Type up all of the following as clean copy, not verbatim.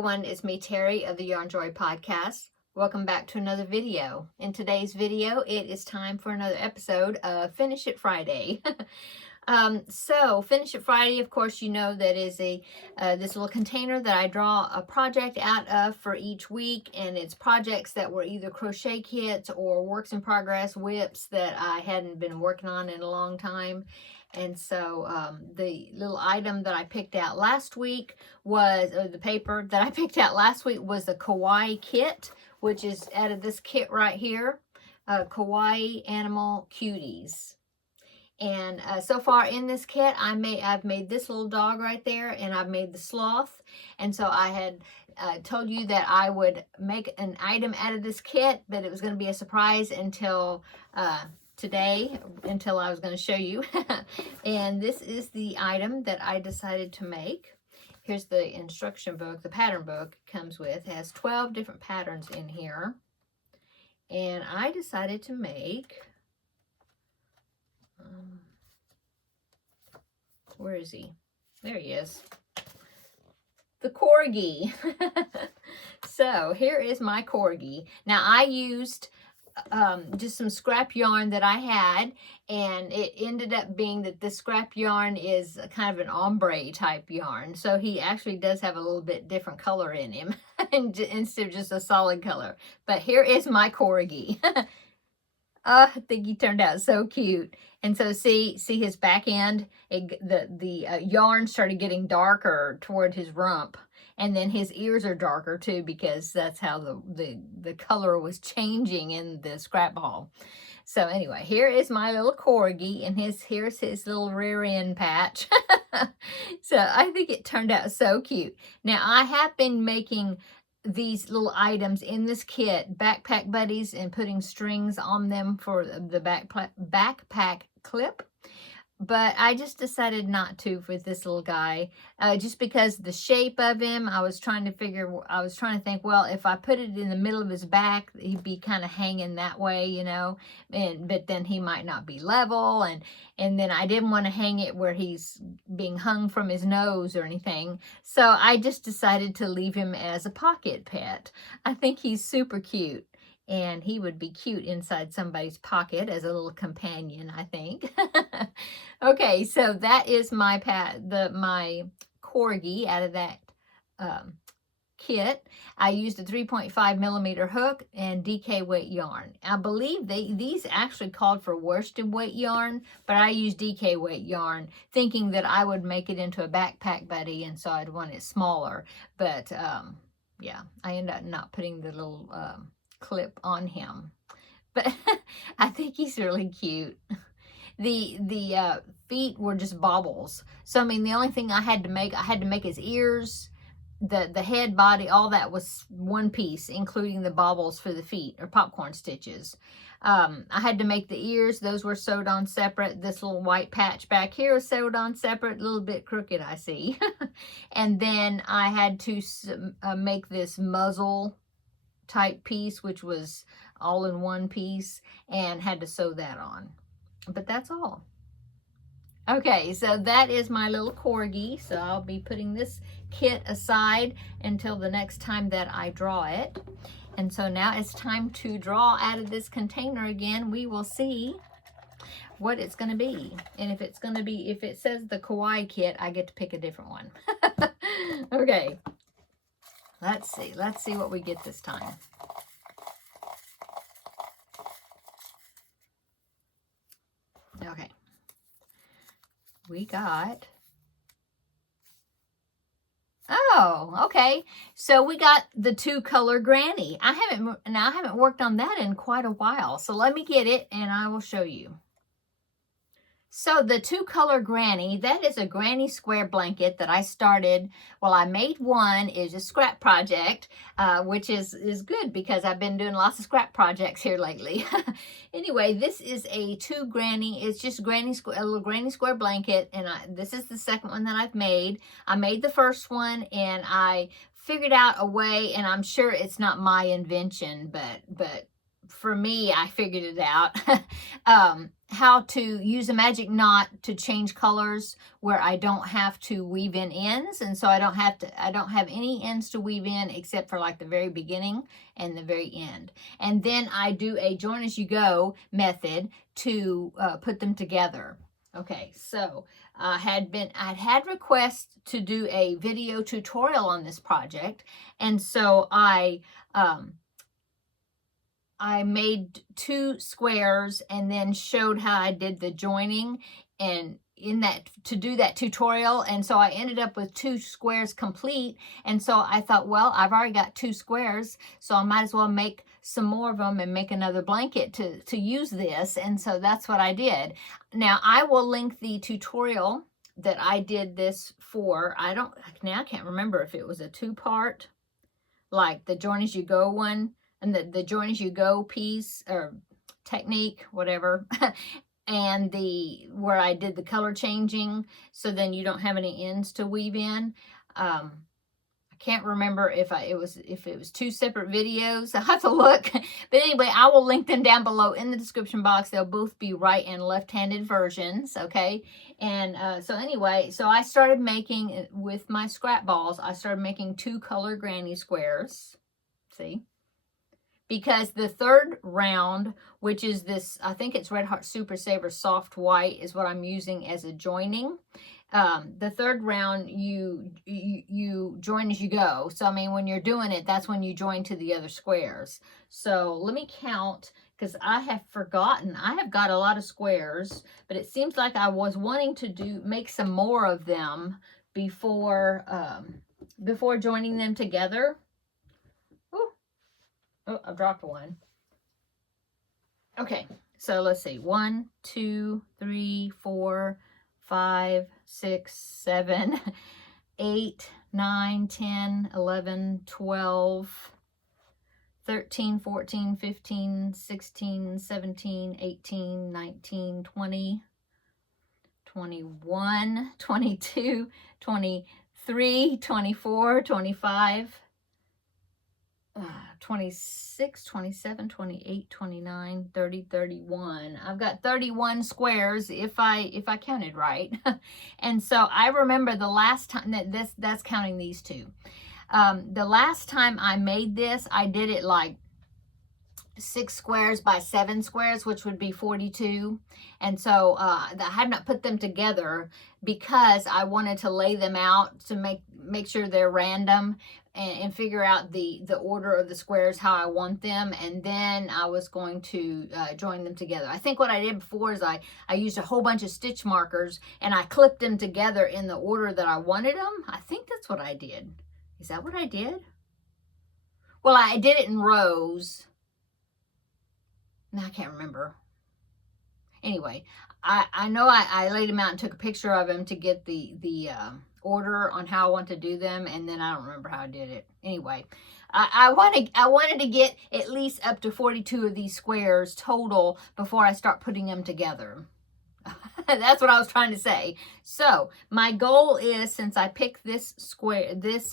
everyone, it's me, Terry of the Yarnjoy podcast. Welcome back to another video. In today's video, it is time for another episode of Finish It Friday. So Finish It Friday, of course, you know that is a this little container that I draw a project out of for each week, and it's projects that were either crochet kits or works in progress whips that I hadn't been working on in a long time. And so the little item that I picked out last week was, the paper that I picked out last week was the Kawaii kit, which is out of this kit right here, Kawaii Animal Cuties. And so far in this kit, I've made this little dog right there, and I've made the sloth. And so I had told you that I would make an item out of this kit, but it was going to be a surprise until today, until I was going to show you. And this is the item that I decided to make. Here's the instruction book, the pattern book it comes with. It has 12 different patterns in here. And I decided to make, where is he? There he is. The corgi. So here is my corgi. Now I used just some scrap yarn that I had, and it ended up being that this scrap yarn is kind of an ombre type yarn, so he actually does have a little bit different color in him instead of just a solid color. But here is my corgi. I think he turned out so cute. And so see his back end, the yarn started getting darker toward his rump. And then his ears are darker too, because that's how the color was changing in the scrap ball. So anyway, here is my little corgi, and here's his little rear end patch. So I think it turned out so cute. Now I have been making these little items in this kit, backpack buddies, and putting strings on them for the backpack clip. But I just decided not to for this little guy, just because the shape of him, I was trying to think, well, if I put it in the middle of his back, he'd be kind of hanging that way, you know, but then he might not be level, and then I didn't want to hang it where he's being hung from his nose or anything. So I just decided to leave him as a pocket pet. I think he's super cute. And he would be cute inside somebody's pocket as a little companion, I think. Okay, so that is my corgi out of that kit. I used a 3.5 millimeter hook and DK weight yarn. I believe these actually called for worsted weight yarn, but I used DK weight yarn, thinking that I would make it into a backpack buddy, and so I'd want it smaller. But yeah, I ended up not putting the little clip on him, but I think he's really cute. The feet were just baubles, so I mean the only thing I had to make his ears, the head, body, all that was one piece, including the baubles for the feet, or popcorn stitches. I had to make the ears. Those were sewed on separate. This little white patch back here is sewed on separate, a little bit crooked, I see. And then I had to make this muzzle type piece, which was all in one piece, and had to sew that on. But that's all. Okay, so that is my little corgi. So I'll be putting this kit aside until the next time that I draw it. And so now it's time to draw out of this container again. We will see what it's going to be. And if it says the Kawaii kit, I get to pick a different one. Okay. Let's see what we get this time. Okay. We got, oh, okay. So we got the 2-color granny. I haven't worked on that in quite a while. So let me get it and I will show you. So the 2-color granny, that is a granny square blanket that I started. Well, I made one. It's a scrap project, which is good because I've been doing lots of scrap projects here lately. Anyway, this is a it's just a little granny square blanket, and this is the second one that I've made. I made the first one, and I figured out a way, and I'm sure it's not my invention, but for me, I figured it out, how to use a magic knot to change colors where I don't have to weave in ends. And so I don't have any ends to weave in except for like the very beginning and the very end. And then I do a join as you go method to put them together. Okay, so I'd had requests to do a video tutorial on this project, and so I made 2 squares and then showed how I did the joining and to do that tutorial. And so I ended up with 2 squares complete. And so I thought, well, I've already got 2 squares, so I might as well make some more of them and make another blanket to use this. And so that's what I did. Now I will link the tutorial that I did this for. I can't remember if it was a 2-part, like the join as you go one, and the join as you go piece or technique, whatever, and where I did the color changing, so then you don't have any ends to weave in. I can't remember if it was 2 separate videos. I'll have to look. But anyway, I will link them down below in the description box. They'll both be right and left-handed versions, okay? And so anyway, so I started making, with my scrap balls, I started making 2 color granny squares. See? Because the 3rd round, which is this, I think it's Red Heart Super Saver Soft White, is what I'm using as a joining. The 3rd round, you join as you go. So, I mean, when you're doing it, that's when you join to the other squares. So, let me count, because I have forgotten. I have got a lot of squares, but it seems like I was wanting to make some more of them before joining them together. Oh, I dropped one. Okay, so let's see. 1, 2, 3, 4, 5, 6, 7, 8, 9, 10, 11, 12, 13, 14, 15, 16, 17, 18, 19, 20, 21, 22, 23, 24, 25, 26, 27, 28, 29, 30, 31. I've got 31 squares if I counted right. And so I remember the last time that's counting these 2. The last time I made this, I did it like 6 squares by 7 squares, which would be 42. And so I had not put them together because I wanted to lay them out to make sure they're random and figure out the order of the squares, how I want them. And then I was going to join them together. I think what I did before is I used a whole bunch of stitch markers and I clipped them together in the order that I wanted them. I think that's what I did. Is that what I did? Well, I did it in rows. No, I can't remember. Anyway, I know I laid them out and took a picture of them to get the order on how I want to do them, and then I don't remember how I did it. Anyway, I wanted to get at least up to 42 of these squares total before I start putting them together. That's what I was trying to say. So my goal is, since I picked this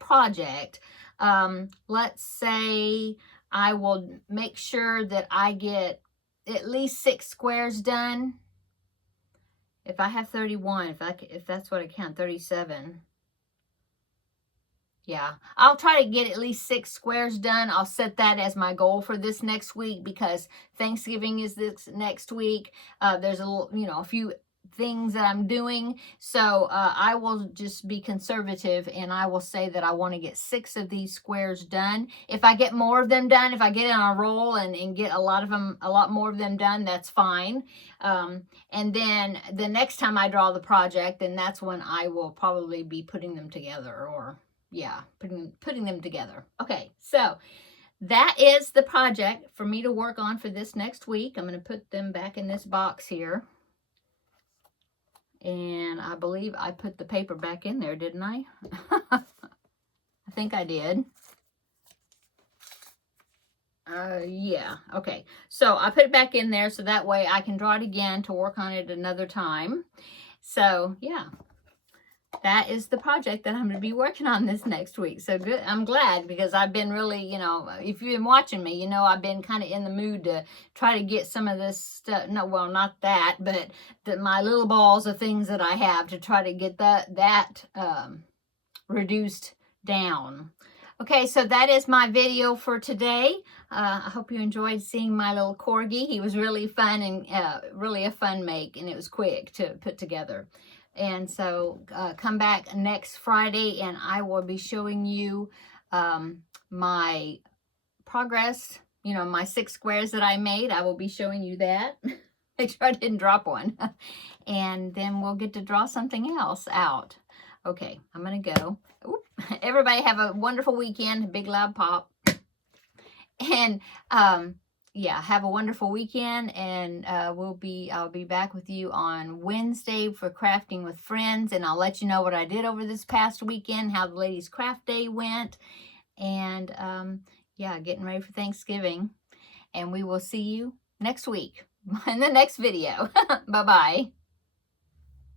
project, let's say I will make sure that I get at least 6 squares done. If I have 31, if that's what I count, 37. Yeah, I'll try to get at least 6 squares done. I'll set that as my goal for this next week because Thanksgiving is this next week. There's a few things that I'm doing. So I will just be conservative and I will say that I want to get 6 of these squares done. If I get more of them done, if I get on a roll and get a lot more of them done, that's fine. And then the next time I draw the project, then that's when I will probably be putting them together, or yeah, putting them together. Okay, so that is the project for me to work on for this next week. I'm going to put them back in this box here. And I believe I put the paper back in there, didn't I? I think I did. Yeah, okay. So I put it back in there so that way I can draw it again to work on it another time. So, yeah. that is the project that I'm going to be working on this next week. So good. I'm glad, because I've been really, you know, if you've been watching me, you know, I've been kind of in the mood to try to get some of this stuff. No, well, not that, but my little balls of things that I have to try to get that reduced down. Okay, so that is my video for today. I hope you enjoyed seeing my little corgi. He was really fun, and really a fun make, and it was quick to put together. And so come back next Friday, and I will be showing you my progress, you know, my 6 squares that I made. I will be showing you that. Make sure I didn't drop one. And then we'll get to draw something else out. Okay, I'm going to go. Oop. Everybody have a wonderful weekend. Big loud pop. And yeah, have a wonderful weekend, and I'll be back with you on Wednesday for Crafting with Friends, and I'll let you know what I did over this past weekend, how the ladies' craft day went, and yeah, getting ready for Thanksgiving. And we will see you next week in the next video. Bye-bye.